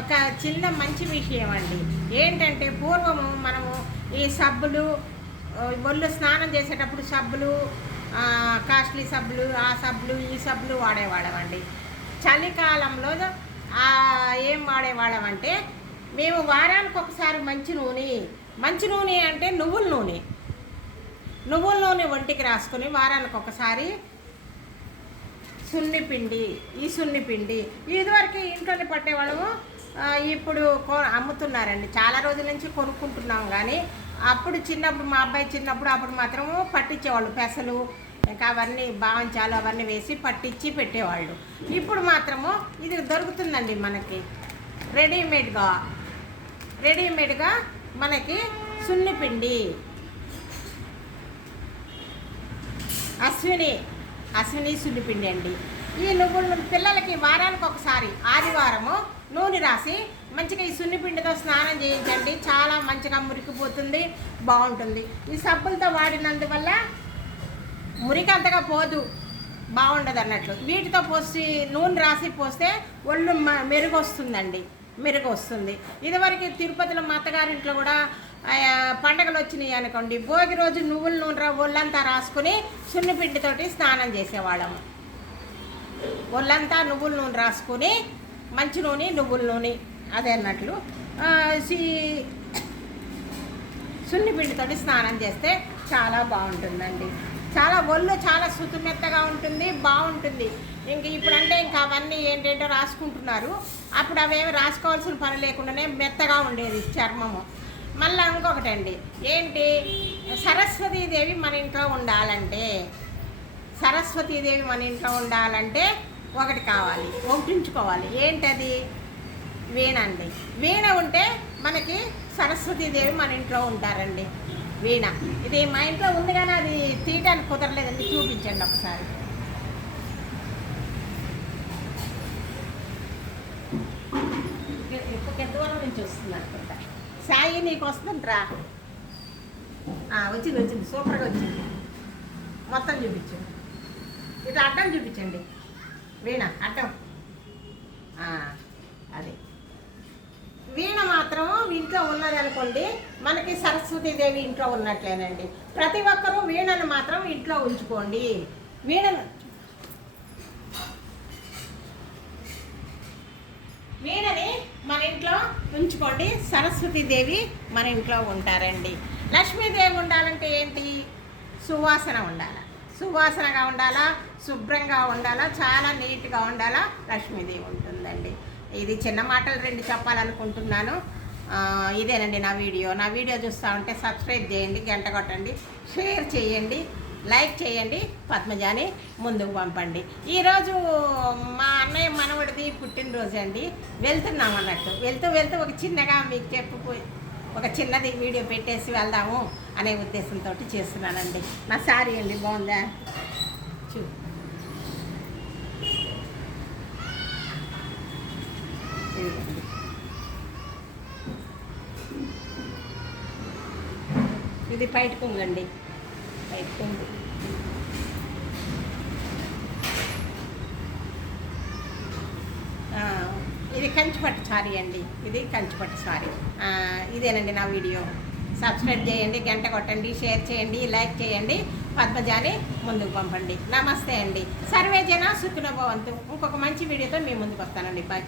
ఒక చిన్న మంచి విషయం అండి. ఏంటంటే పూర్వము మనము ఈ సబ్బులు ఒళ్ళు స్నానం చేసేటప్పుడు సబ్బులు కాస్ట్లీ సబ్బులు ఆ సబ్బులు ఈ సబ్బులు వాడేవాళ్ళమండి చలికాలంలో ఏం వాడేవాళ్ళం అంటే మేము వారానికి ఒకసారి మంచి నూనె మంచి నూనె అంటే నువ్వుల నూనె. నువ్వుల నూనె ఒంటికి రాసుకుని వారానికి ఒకసారి సున్ని పిండి ఈ సున్ని పిండి. ఇదివరకు ఇంట్లోనే పట్టేవాళ్ళము. ఇప్పుడు కొ- అమ్ముతున్నారండి. చాలా రోజుల నుంచి కొనుక్కుంటున్నాం కానీ అప్పుడు చిన్నప్పుడు మా అబ్బాయి చిన్నప్పుడు అప్పుడు మాత్రము పట్టించేవాళ్ళు. పెసలు ఇంకా అవన్నీ బావంచాలు అవన్నీ వేసి పట్టించి పెట్టేవాళ్ళు. ఇప్పుడు మాత్రము ఇది దొరుకుతుందండి మనకి. రెడీమేడ్గా రెడీమేడ్గా మనకి సున్నిపిండి అశ్విని అశ్విని సున్నిపిండి అండి. ఈ నువ్వులు పిల్లలకి వారానికి ఒకసారి ఆదివారము నూనె రాసి మంచిగా ఈ సున్నిపిండితో స్నానం చేయించండి. చాలా మంచిగా మురికిపోతుంది బాగుంటుంది. ఈ సబ్బులతో వాడినందువల్ల మురికి అంతగా పోదు బాగుండదు అన్నట్లు. వీటితో పోసి నూనె రాసి పోస్తే ఒళ్ళు మ- మెరుగు వస్తుందండి మెరుగు వస్తుంది ఇదివరకు తిరుపతిలో మా అత్తగారింట్లో కూడా పండగలు వచ్చినాయి అనుకోండి భోగి రోజు నువ్వుల నూనె రా- ఒళ్ళంతా రాసుకుని సున్నిపిండితోటి స్నానం చేసేవాళ్ళము. ఒళ్ళంతా నువ్వుల నూనె రాసుకుని మంచి నూనె నువ్వుల నూనె అదే అన్నట్లు. సి- సున్నిపిండితో స్నానం చేస్తే చాలా బాగుంటుందండి. చాలా ఒళ్ళు చాలా సుతుమెత్తగా ఉంటుంది బాగుంటుంది. ఇంక ఇప్పుడంటే ఇంకా అవన్నీ ఏంటేంటో రాసుకుంటున్నారు. అప్పుడు అవేమి రాసుకోవాల్సిన పని లేకుండానే మెత్తగా ఉండేది చర్మము. మళ్ళీ ఇంకొకటండి ఏంటి? సరస్వతీదేవి మన ఇంట్లో ఉండాలంటే సరస్వతీదేవి మన ఇంట్లో ఉండాలంటే ఒకటి కావాలి ఒకటి ఉంచుకోవాలి. ఏంటది? వీణ అండి వీణ ఉంటే మనకి సరస్వతీదేవి మన ఇంట్లో ఉంటారండి. వీణ. ఇది మా ఇంట్లో ఉంది కానీ అది తీయటానికి కుదరలేదండి. చూపించండి ఒకసారి. దూరం నుంచి వస్తుంది అనుకుంటా సాయి నీకు వస్తుందిరా. వచ్చింది వచ్చింది. సూపర్గా వచ్చింది. మొత్తం చూపించండి ఇది అడ్డం చూపించండి. వీణ అడ్డం అది. వీణ మాత్రం ఇంట్లో ఉన్నది అనుకోండి మనకి సరస్వతీదేవి ఇంట్లో ఉన్నట్లేనండి. ప్రతి ఒక్కరూ వీణను మాత్రం ఇంట్లో ఉంచుకోండి. వీణను వీణని మన ఇంట్లో ఉంచుకోండి. సరస్వతీదేవి మన ఇంట్లో ఉంటారండి. లక్ష్మీదేవి ఉండాలంటే ఏంటి? సువాసన ఉండాలి. సువాసనగా ఉండాలా శుభ్రంగా ఉండాలా చాలా నీట్గా ఉండాలా లక్ష్మీదేవి ఉంటుందండి. ఇది చిన్న మాటలు రెండు చెప్పాలనుకుంటున్నాను. ఇదేనండి నా వీడియో. నా వీడియో చూస్తూ ఉంటే సబ్స్క్రైబ్ చేయండి గంట కొట్టండి షేర్ చేయండి లైక్ చేయండి పద్మజాని ముందుకు పంపండి. ఈరోజు మా అన్నయ్య మనవడిది పుట్టినరోజు అండి వెళ్తున్నాం అన్నట్టు. వెళ్తూ వెళ్తూ ఒక చిన్నగా మీకు చెప్పుపోయి ఒక చిన్నది వీడియో పెట్టేసి వెళ్దాము అనే ఉద్దేశంతో చేస్తున్నానండి. నా సారీ అండి బాగుందా? చూ. ఇది బయట కొంగండి బయట కొంగు ఆ, ఇది కంచిపట్టు సారీ అండి. ఇది కంచిపట్టు సారీ. ఇదేనండి నా వీడియో. సబ్స్క్రైబ్ చేయండి గంట కొట్టండి షేర్ చేయండి లైక్ చేయండి పద్మజాని ముందుకు పంపండి. నమస్తే అండి. సర్వే జన సుఖినభవంతు ఇంకొక మంచి వీడియోతో మీ ముందుకు వస్తానండి. బాయ్.